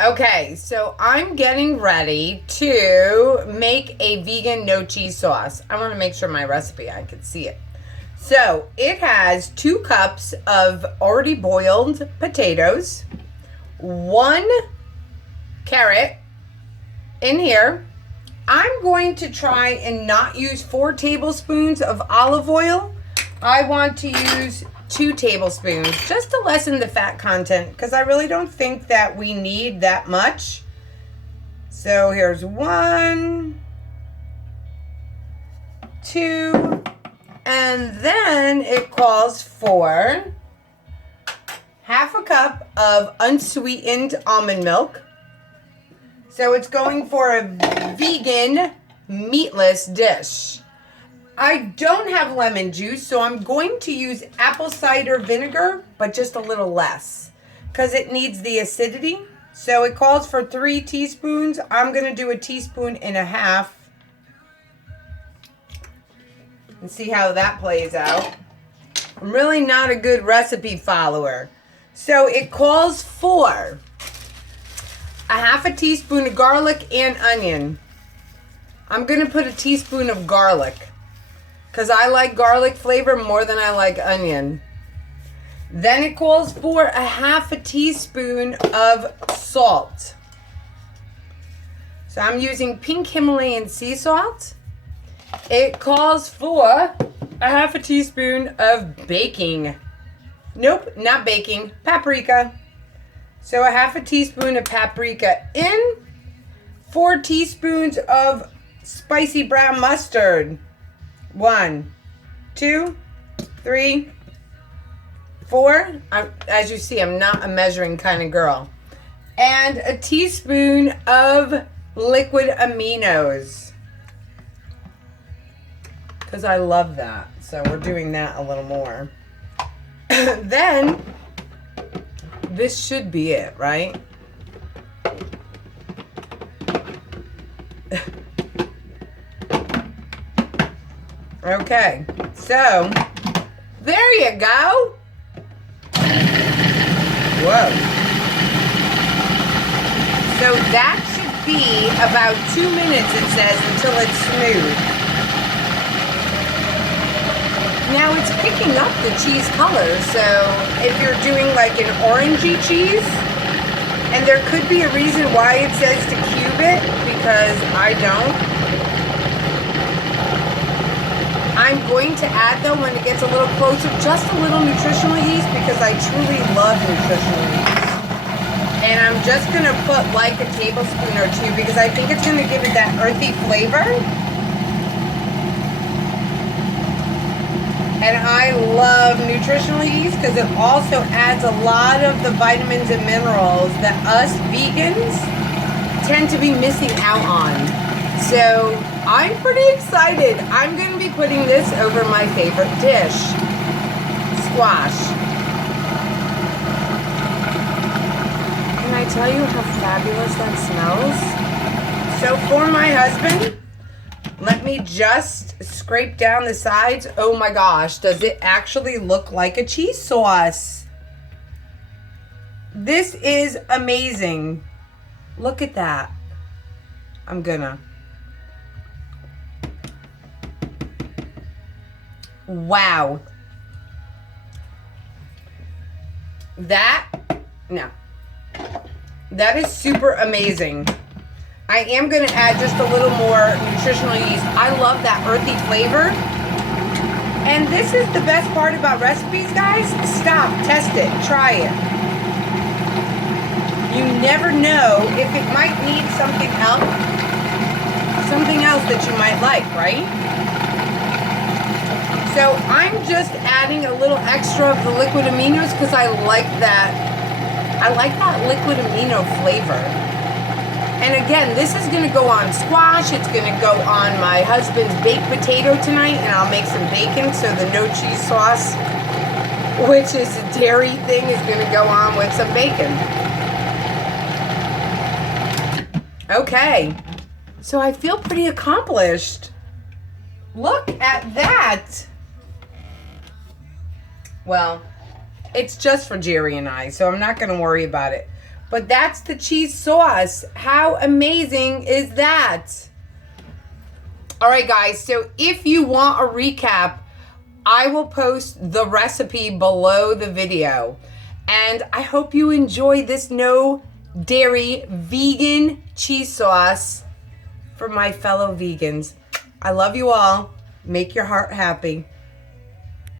Okay, so I'm getting ready to make a vegan no cheese sauce. I want to make sure my recipe, I can see it. So it has 2 cups of already boiled potatoes, 1 carrot in here. I'm going to try and not use 4 tablespoons of olive oil. I want to use 2 tablespoons just to lessen the fat content because I really don't think that we need that much. So here's 1, 2, and then it calls for half a cup of unsweetened almond milk. So it's going for a vegan meatless dish. I don't have lemon juice, so I'm going to use apple cider vinegar, but just a little less because it needs the acidity. So it calls for 3 teaspoons. I'm going to do 1.5 teaspoons. And see how that plays out. I'm really not a good recipe follower. So it calls for 1/2 teaspoon of garlic and onion. I'm going to put 1 teaspoon of garlic because I like garlic flavor more than I like onion. Then it calls for 1/2 teaspoon of salt. So I'm using pink Himalayan sea salt. It calls for 1/2 teaspoon of baking. Nope, not baking, paprika. So 1/2 teaspoon of paprika in, 4 teaspoons of spicy brown mustard. 1, 2, 3, 4. As you see, I'm not a measuring kind of girl. And 1 teaspoon of liquid aminos. Because I love that. So we're doing that a little more. Then, this should be it, right? Okay, so there you go. Whoa. So that should be about 2 minutes, it says, until it's smooth. Now it's picking up the cheese color, so if you're doing like an orangey cheese, and there could be a reason why it says to cube it, because I don't. I'm going to add, though, when it gets a little closer, just a little nutritional yeast because I truly love nutritional yeast. And I'm just going to put like 1 tablespoon or 2 because I think it's going to give it that earthy flavor. And I love nutritional yeast because it also adds a lot of the vitamins and minerals that us vegans tend to be missing out on. So I'm pretty excited. I'm going to be putting this over my favorite dish, squash. Can I tell you how fabulous that smells? So for my husband, let me just scrape down the sides. Oh my gosh, does it actually look like a cheese sauce? This is amazing. Look at that. I'm gonna. Wow. That is super amazing. I am going to add just a little more nutritional yeast. I love that earthy flavor. And this is the best part about recipes, guys. Stop, test it, try it. You never know if it might need something else that you might like, right? So I'm just adding a little extra of the liquid aminos because I like that liquid amino flavor. And again, this is going to go on squash. It's going to go on my husband's baked potato tonight. And I'll make some bacon. So the no cheese sauce, which is a dairy thing, is going to go on with some bacon. Okay. So I feel pretty accomplished. Look at that. Well, it's just for Jerry and I. So I'm not going to worry about it. But that's the cheese sauce. How amazing is that? All right, guys, so if you want a recap, I will post the recipe below the video. And I hope you enjoy this no dairy vegan cheese sauce for my fellow vegans. I love you all. Make your heart happy.